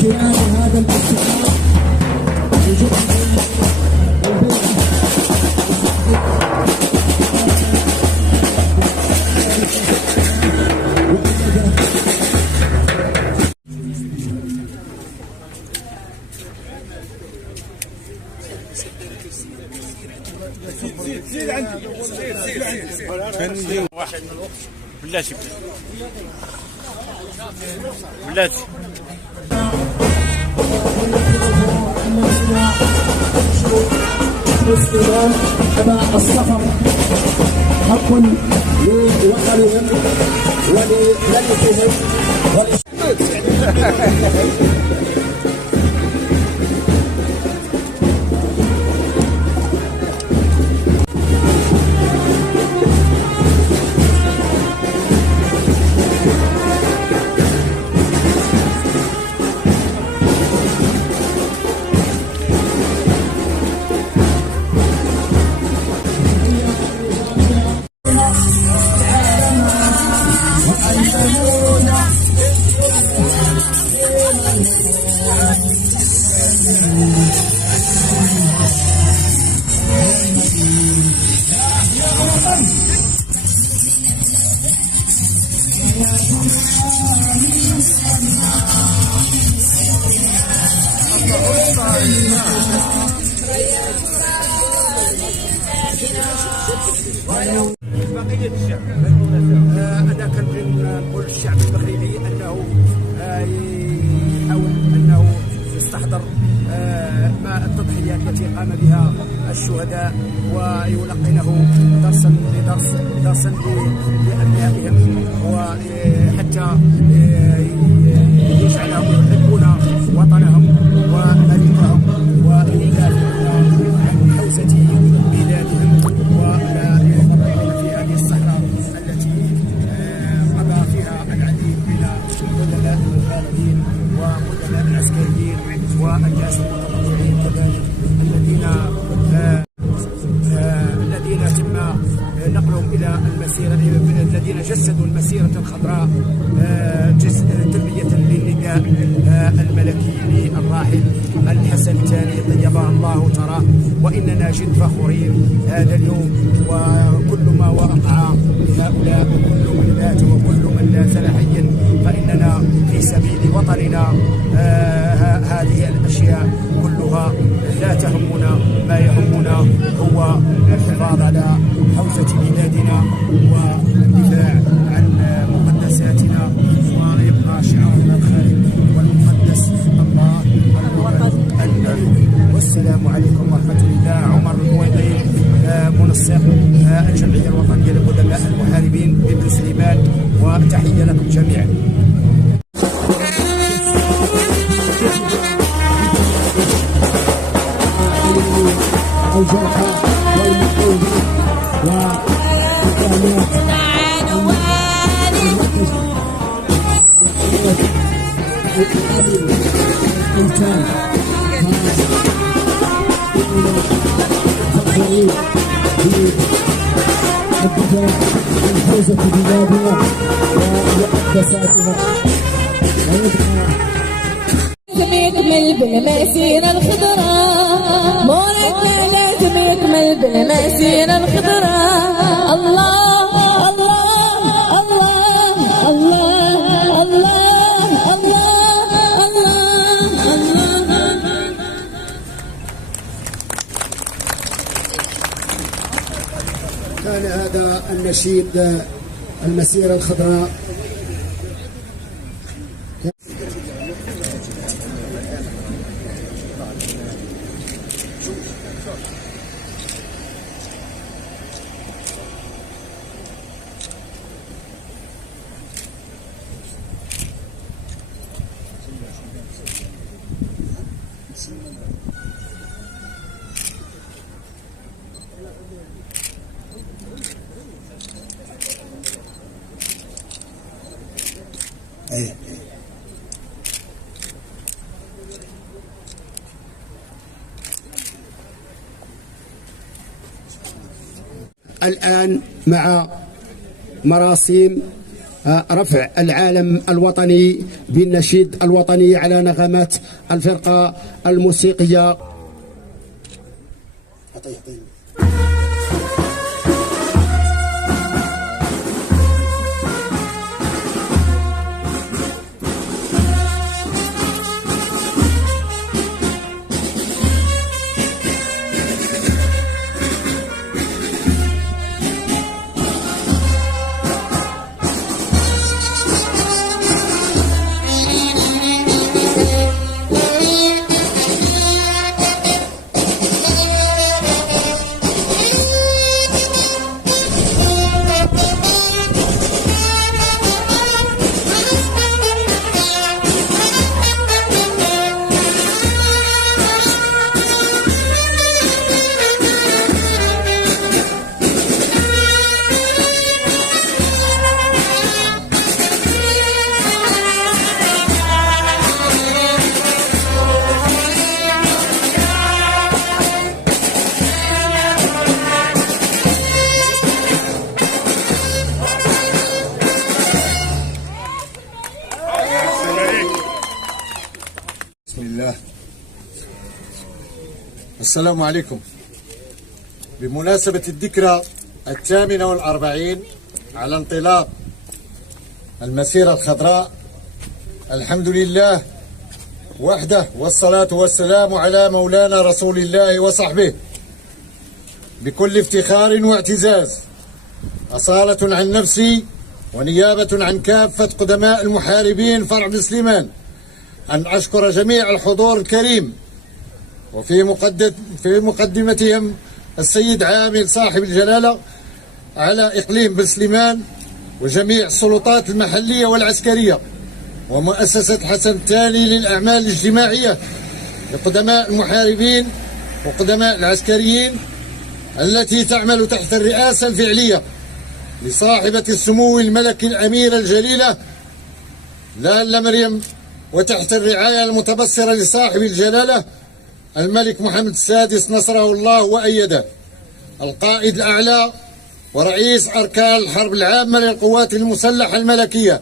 خلال هذا الاستثمار زيد عندي واحد بلاتي بلاتي تبع السفر حق لوطنهم ولملكهم بقية الشعب. أنا كنبغي نقول للشعب المغربي أنه يحاول أنه يستحضر ما التضحيات التي قام بها الشهداء ويلقنه درسا لأبنائهم وحتى يجعلهم يحبون وطنهم وملكهم ويدافعون عن حوزة بلادهم ولا يفرطون في هذه الصحراء التي قضى فيها العديد من العلماء الغالبين والعلماء العسكريين والناس المتطوعين كذلك الذين تم نقلهم الى المسيره، الذين جسدوا المسيره الخضراء تلبيه للنداء الملكي للراحل الحسن الثاني طيبه الله تراه. واننا جد فخورين هذا اليوم، وكل ما وقع لهؤلاء وكل من مات وكل من لا زال حيا فاننا في سبيل وطننا. هذه الاشياء كلها لا تهمنا، ما يهمنا هو الحفاظ على حوزة بلادنا والدفاع عن مقدساتنا، ويبقى شعارنا الخالد والمقدس الله الوطن. والسلام عليكم ورحمة الله. عمر البويضي، منسق الجمعية الوطنية للقدماء المحاربين بابن سليمان، وتحية لكم جميعا. الجرحى والمقيمين وإقامات الإنسان فخورين بالدفاع عن حوزة بلادنا ومقدساتنا. يكمل بالمسيرة الخضراء، مولانا لازم يكمل بالمسيرة الخضراء. الله الله الله الله الله الله الله. كان هذا النشيد المسيرة الخضراء. الآن مع مراسيم رفع العالم الوطني بالنشيد الوطني على نغمات الفرقة الموسيقية. بسم الله. السلام عليكم. بمناسبة الذكرى 48 على انطلاق المسيرة الخضراء، الحمد لله وحده، والصلاة والسلام على مولانا رسول الله وصحبه، بكل افتخار واعتزاز، أصالة عن نفسي ونيابة عن كافة قدماء المحاربين فرع بن سليمان، أن أشكر جميع الحضور الكريم، وفي مقدمتهم السيد عامل صاحب الجلالة على إقليم بن سليمان، وجميع السلطات المحلية والعسكرية، ومؤسسة حسن الثاني للأعمال الاجتماعية، لقدماء المحاربين وقدماء العسكريين التي تعمل تحت الرئاسة الفعلية لصاحبة السمو الملكي الأميرة الجليلة لاله مريم، وتحت الرعاية المتبصرة لصاحب الجلالة الملك محمد السادس نصره الله وأيده، القائد الأعلى ورئيس أركان الحرب العامة للقوات المسلحة الملكية.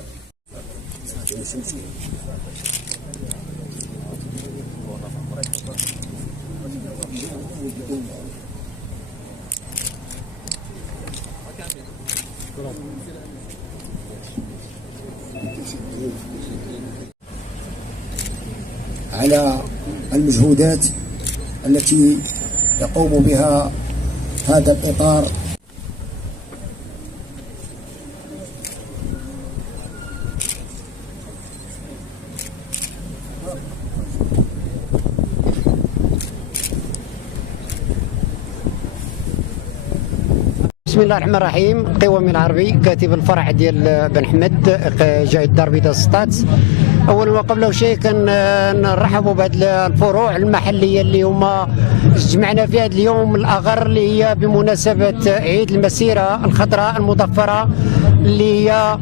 على المجهودات التي يقوم بها هذا الإطار. بسم الله الرحمن الرحيم. قوامي العربي، كاتب الفرع ديال بن حمد، جاي الدار بيضاء سطات. اولا وقبل شيء كنرحبوا بهذه الفروع المحليه اللي هما جمعنا في هذا اليوم الاغر، اللي هي بمناسبه عيد المسيره الخضراء المضفره، اللي هي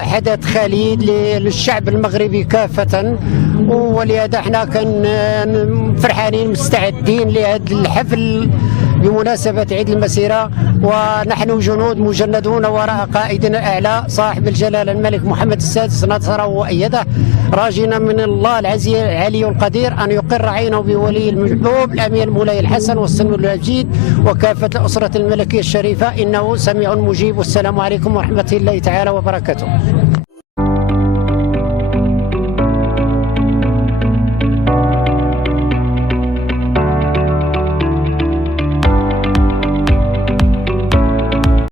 حدث خالد للشعب المغربي كافه، ولهذا احنا كان فرحانين مستعدين لهذا الحفل بمناسبة عيد المسيرة، ونحن جنود مجندون وراء قائدنا الأعلى صاحب الجلالة الملك محمد السادس نصره وأيده، راجين من الله العزيز العلي القدير أن يقر عينه بولي المحبوب الأمير مولاي الحسن والسن المجيد وكافة الأسرة الملكية الشريفة، إنه سميع مجيب. والسلام عليكم ورحمة الله تعالى وبركاته.